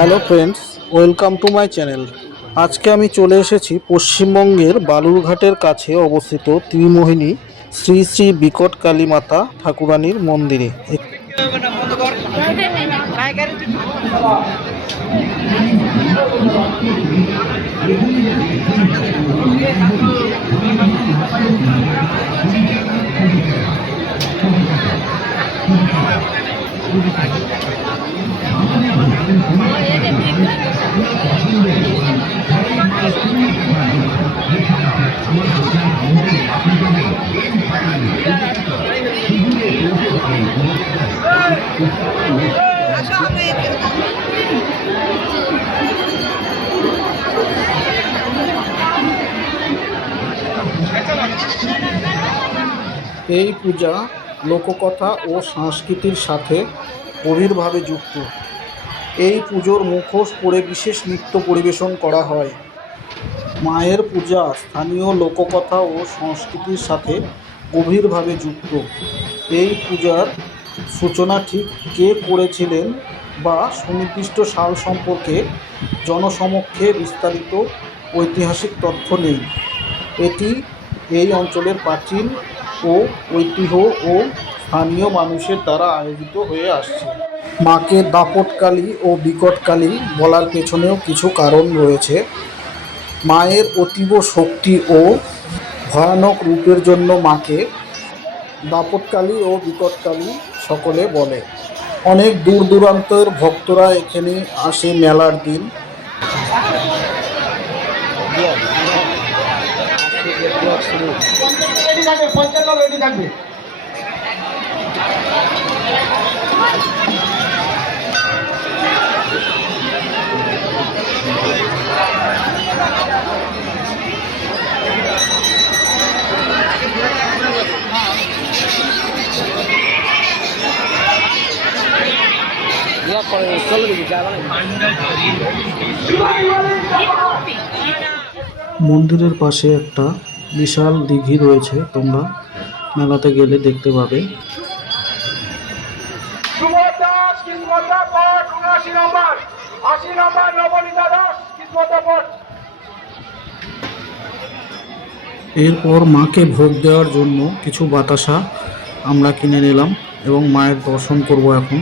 Hello friends, welcome to my channel. আজকে আমি চলে এসেছি পশ্চিমবঙ্গের বালুরঘাটের কাছে অবস্থিত ত্রিমোহিনী শ্রী শ্রী বিকট কালী মাতা ঠাকুরানীর মন্দিরে। এই পূজা লোককথা ও সংস্কৃতির সাথে গভীরভাবে যুক্ত। এই পুজোর মুখোশ পরে বিশেষ নৃত্য পরিবেশন করা হয়। মায়ের পূজা স্থানীয় লোককথা ও সংস্কৃতির সাথে গভীরভাবে যুক্ত। এই পূজার সূচনা ঠিক কে করেছিলেন বা সুনির্দিষ্ট সাল সম্পর্কে জনসমক্ষে বিস্তারিত ঐতিহাসিক তথ্য নেই। এটি এই অঞ্চলের প্রাচীন ও ঐতিহ্য ও স্থানীয় মানুষের দ্বারা আয়োজিত হয়ে আসছে। মাকে দাপটকালী ও বিকটকালী বলার পেছনেও কিছু কারণ রয়েছে। মায়ের অতীব শক্তি ও ভয়ানক রূপের জন্য মাকে দাপটকালী ও বিকটকালী সকলে বলে। অনেক দূর দূরান্তের ভক্তরা এখানে আসে মেলার দিন। মন্দিরের পাশে একটা বিশাল দিঘি রয়েছে, তোমরা মেলাতে গেলে দেখতে পাবে। এরপর মাকে ভোগ দেওয়ার জন্য কিছু বাতাসা আমরা কিনে নিলাম এবং মায়ের দর্শন করব এখন।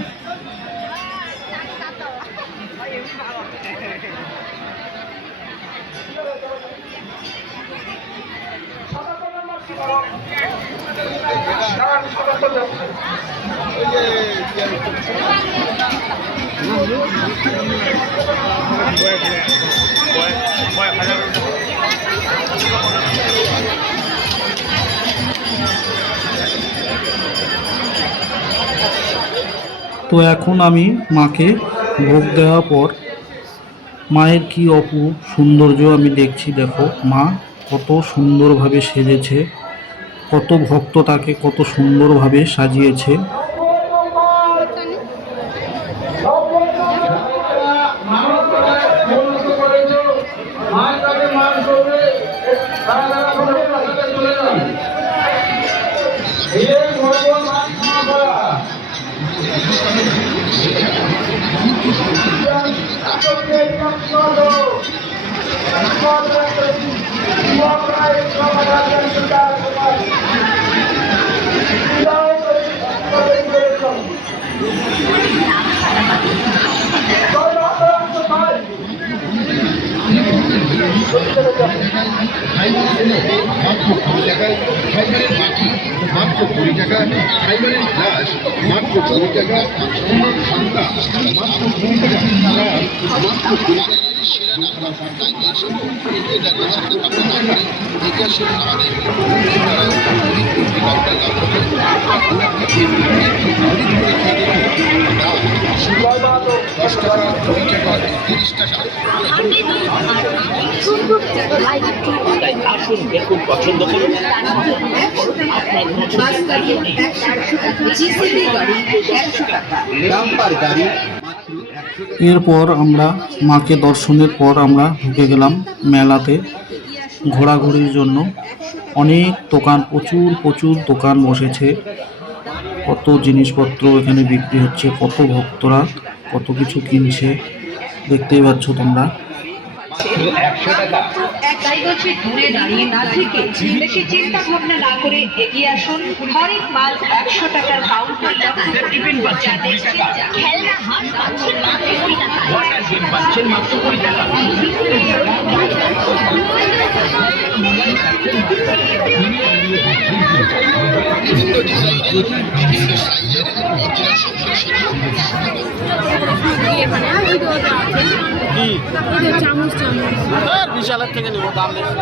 তো এখন আমি মাকে ভোগ দেওয়ার পর মায়ের কি অপূর্ব সৌন্দর্য আমি দেখছি। দেখো মা কত সুন্দরভাবে সেজেছে, কত ভক্ত তাকে কত সুন্দরভাবে সাজিয়েছে। মাত্র 20 টাকায় ফাইবারের বাটি, মাত্র 20 টাকায় ফাইবারের গ্লাস, মাত্র 20 টাকা ঠান্ডা, মাত্র 20 টাকা মাত্র 20 টাকা। আসুন দেখুন, পছন্দ করুন। এরপর আমরা মাকে দর্শনের পর আমরা ঢুকে গেলাম মেলাতে ঘোরাঘুরির জন্য। অনেক দোকান, প্রচুর প্রচুর দোকান বসেছে, কত জিনিসপত্র এখানে বিক্রি হচ্ছে, কত ভক্তরা কত কিছু কিনছে। দেখতেই পাচ্ছ তোমরা। তাই বলছি দূরে দাঁড়িয়ে না থেকে বেশি চিন্তা ভাবনা না করে এগিয়ে আসুন। হরেক মাল 100 টাকার কাউন্টার খেলনা হাত পাচ্ছেন মাত্র 20 টাকা। পাচ্ছেন মাত্র 20 টাকা। বিভিন্ন ডিজাইনের বিভিন্ন সাইজের চামচ বিশালের থেকে নেবো, দাম বেশি।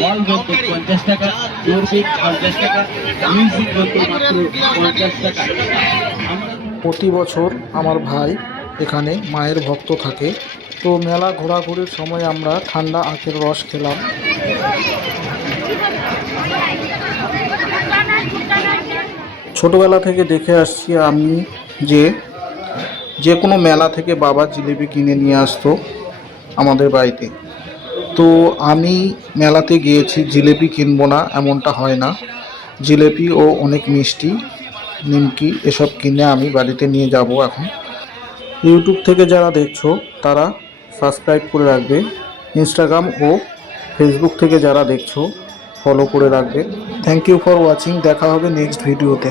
বল যত 50 টাকা, দূরবীন 50 টাকা, মিউজিক যত মাত্র 50 টাকা। প্রতি বছর আমার ভাই এখানে মায়ের ভক্ত থাকে, তো মেলা ঘোরাঘুরির সময় আমরা ঠান্ডা আখের রস খেলাম। ছোটবেলা থেকে দেখে আসছি আমি যে কোনো মেলা থেকে বাবা জিলিপি কিনে নিয়ে আসতো আমাদের বাড়িতে। তো আমি মেলাতে গিয়েছি, জিলিপি কিনবো না এমনটা হয় না। জিলিপি ও অনেক মিষ্টি, নিমকি এসব কিনে আমি বাড়িতে নিয়ে যাব। এখন ইউটিউব থেকে যারা দেখছো তারা সাবস্ক্রাইব করে রাখবে, ইনস্টাগ্রাম ও ফেসবুক থেকে যারা দেখছো ফলো করে রাখবে। Thank you for watching. দেখা হবে নেক্সট ভিডিওতে।